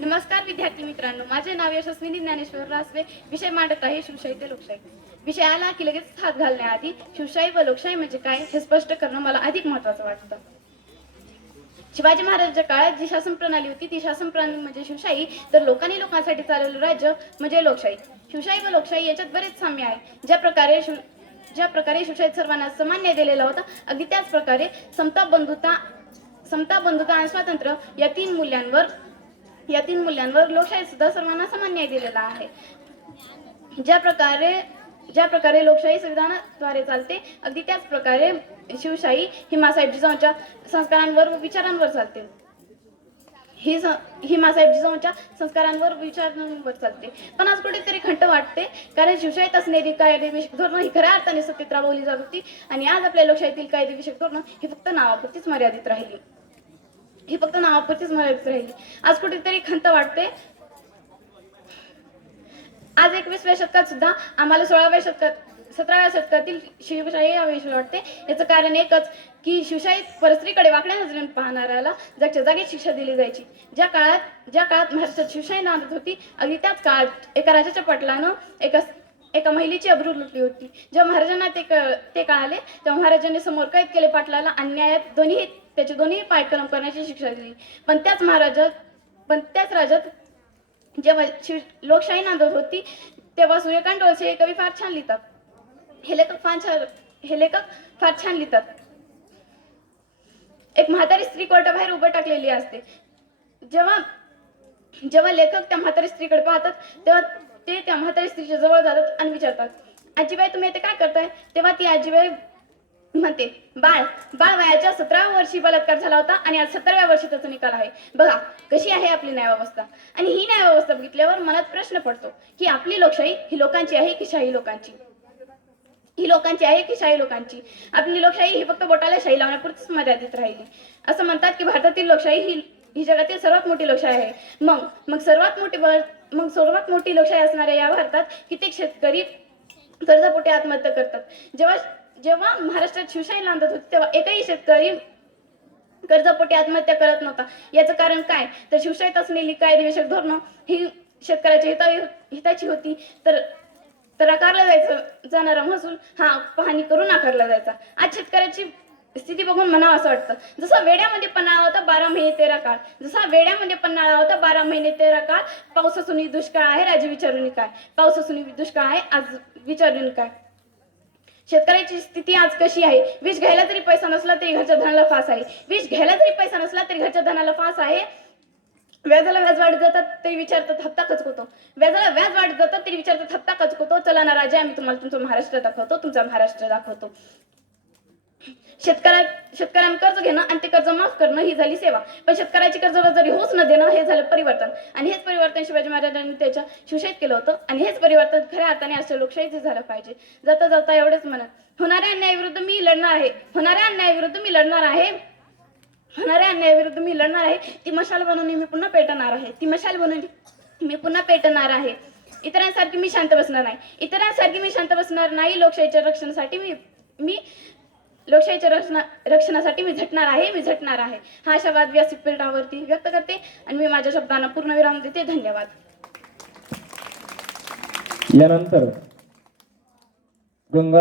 नमस्कार विद्यार्थी मित्रांनो माझे नाव यशस्विनी ज्ञानेश्वर रासवे. विषय मांडत आहे शिवशाही ते लोकशाही. विषय आला की लगेच हात घालण्याआधी शिवशाही व लोकशाही म्हणजे काय हे स्पष्ट करणं मला अधिक महत्वाचं वाटतं. शिवाजी महाराजांच्या काळात जी शासन प्रणाली होती ती शासन प्रणाली म्हणजे शिवशाही. तर लोकांनी लोकांसाठी चालवलं राज्य म्हणजे लोकशाही. शिवशाही व लोकशाही याच्यात बरेच साम्य आहे. ज्या प्रकारे ज्या प्रकारे शिवशाहीत सर्वांना समान न्याय दिलेला होता अगदी त्याच प्रकारे समता बंधुता समता बंधुता आणि स्वातंत्र्य या तीन मूल्यांवर या तीन मूल्यांवर लोकशाही सुद्धा सर्वांना समान न्याय दिलेला आहे. ज्या प्रकारे ज्या प्रकारे लोकशाही संविधानाद्वारे चालते अगदी त्याच प्रकारे शिवशाही हिमासाहेब जिजाऊंच्या संस्कारांवर व विचारांवर चालते. ही हिमासाहेब जिजाऊंच्या संस्कारांवर विचारांवर चालते. पण आज कुठेतरी खंट वाटते कारण शिवशाहीत असणारी कायदेविषयक धोरणं ही खऱ्या अर्थाने सत्तेत राबवली जात होती आणि आज आपल्या लोकशाहीतील कायदेविषयक धोरणं ही फक्त नावापुरतीच मर्यादित राहिली. ही फक्त नावापुरतीच मर्यादित राहिली. आज कुठेतरी खंत वाटते. आज एकवीसव्या शतकात सुद्धा आम्हाला सोळाव्या शतकात सतराव्या शतकातील शिवशाही हवीशी वाटते. याचं कारण एकच की शिवशाही परस्त्रीकडे वाकड्या नजरेने पाहणाऱ्याला जागच्या जागी शिक्षा दिली जायची. ज्या काळात ज्या काळात महाराष्ट्रात शिवशाही नांदत होती अगदी त्याच काळात एका राजाच्या पटलानं एका एका महिलेची अब्रू लुटली होती. जेव्हा महाराजांना ते क- ते कळाले तेव्हा महाराजांनी समोर कैद केले पाटलाला अन्यायात दोन्ही त्याचे दोन्ही पाय करण्याची शिक्षा दिली. पण त्याच महाराजात पण त्याच राजात जेव्हा शिव लोकशाही नांदत होती तेव्हा सूर्यकांत डोळसे हे कवी फार छान लिहितात. हे लेखक फार छान हे लेखक फार छान लिहितात. एक म्हातारी स्त्री कोर्टाबाहेर उभं टाकलेली असते. जेव्हा जेव्हा लेखक त्या म्हातारी स्त्रीकडे पाहतात तेव्हा ते त्या म्हातारी स्त्रीच्या जवळ जातात आणि विचारतात आजीबाई तुम्ही इथे काय करताय? तेव्हा ती आजीबाई म्हणते बाळ बाळ वयाच्या सतराव्या वर्षी बलात्कार झाला होता आणि आज सतराव्या वर्षी त्याचा निकाल आहे. बघा कशी आहे आपली न्यायव्यवस्था. आणि ही न्यायव्यवस्था बघितल्यावर मनात प्रश्न पडतो की आपली लोकशाही ही लोकांची आहे की शाही लोकांची? ही लोकांची आहे की शाही लोकांची? आपली लोकशाही ही फक्त बोटाला शाही लावण्यापुरतीच मर्यादित राहिली. असं म्हणतात की भारतातील लोकशाही ही ही जगातील सर्वात मोठी लोकशाही आहे. मग मग सर्वात मोठी मग सर्वात मोठी लोकशाही असणाऱ्या या भारतात कित्येक शेतकरी कर्जापोटी आत्महत्या करतात. जेव्हा जेव्हा महाराष्ट्रात शिवशाही लांबत होती तेव्हा एकही शेतकरी कर्जपोटी आत्महत्या करत नव्हता. याचं कारण काय? तर शिवशाहीत असलेली कायदेशीर धोरणं ही शेतकऱ्याच्या हिता हिताची होती. तर तर आकारला जायचं जाणारा महसूल हा पाहणी करून आकारला जायचा. आज शेतकऱ्याची स्थिती बघून म्हणावं असं वाटतं. जसा वेड्यामध्ये पन्हाळा होता बारा महिने तेरा काळ. जसा वेड्यामध्ये पन्हाळा होता बारा महिने तेरा काळ. पाऊस असून दुष्काळ आहे राजे विचारून काय? पाऊस असून दुष्काळ आहे आज विचारून काय? शेतकऱ्याची स्थिती आज कशी आहे? वीज घ्यायला तरी पैसा नसला तरी घरच्या धनाला फास आहे. वीज घ्यायला तरी पैसा नसला तरी घरच्या धनाला फास आहे. व्याजाला व्याज वाढत जातात ते विचारतात हप्ता कचकवतो व्याजाला व्याज वाढत जातात तरी विचारतात हप्ता कचकवतो चला ना राजा आम्ही तुम्हाला तुमचा महाराष्ट्र दाखवतो तुमचा महाराष्ट्र दाखवतो. शेतकऱ्या शेतकऱ्यांना कर्ज घेणं आणि ते कर्ज माफ करणं ही झाली सेवा. पण शेतकऱ्याची कर्ज जरी होच न देणं हे झालं परिवर्तन. आणि हेच परिवर्तन शिवाजी महाराजांनी त्याच्या शिवशाहीत केलं होतं. आणि हेच परिवर्तन खऱ्या अर्थाने असं लोकशाहीचे झालं पाहिजे. जाता जाता एवढंच म्हणत होणाऱ्या अन्यायाविरुद्ध मी लढणार आहे. होणाऱ्या अन्यायाविरुद्ध मी लढणार आहे. होणाऱ्या अन्यायाविरुद्ध मी लढणार आहे. ती मशाल बनवून मी पुन्हा पेटणार आहे. ती मशाल बनवून मी पुन्हा पेटणार आहे. इतरांसारखी मी शांत बसणार नाही. इतरांसारखी मी शांत बसणार नाही. लोकशाहीच्या रक्षणासाठी मी मी लोकशाहीच्या रक्षणा रक्षणासाठी मी झटणार आहे मी झटणार आहे. हा आशावाद व्यासपीठावरती व्यक्त करते आणि मी माझ्या शब्दांना पूर्णविराम देते. धन्यवाद. यानंतर गंगा